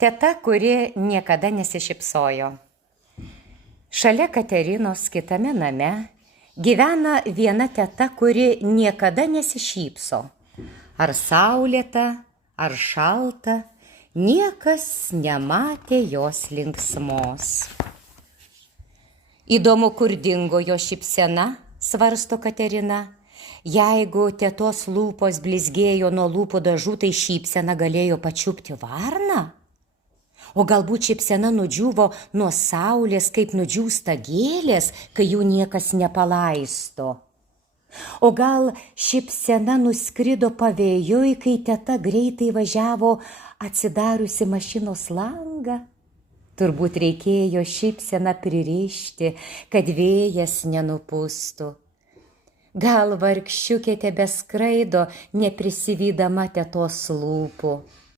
Teta, kuri niekada nesišypsojo. Šalia Katerinos kitame name gyvena viena teta, kuri niekada nesišypso. Ar saulėta, ar šalta, niekas nematė jos linksmos. Įdomu, kur dingo jo šypsena, svarsto Katerina. Jeigu tetos lūpos blizgėjo nuo lūpų dažų, tai šypsena galėjo pačiupti varną? O galbūt šypsena nudžiuvo nuo saulės, kaip nudžiūsta gėlės, kai jų niekas nepalaisto. O gal šypsena nuskrido pavėjui, kai teta greitai važiavo atsidariusi mašinos langą? Turbūt reikėjo šypseną pririšti, kad vėjas nenupūstų. Gal vargšiukė tebeskraido, neprisivydama tetos lūpų.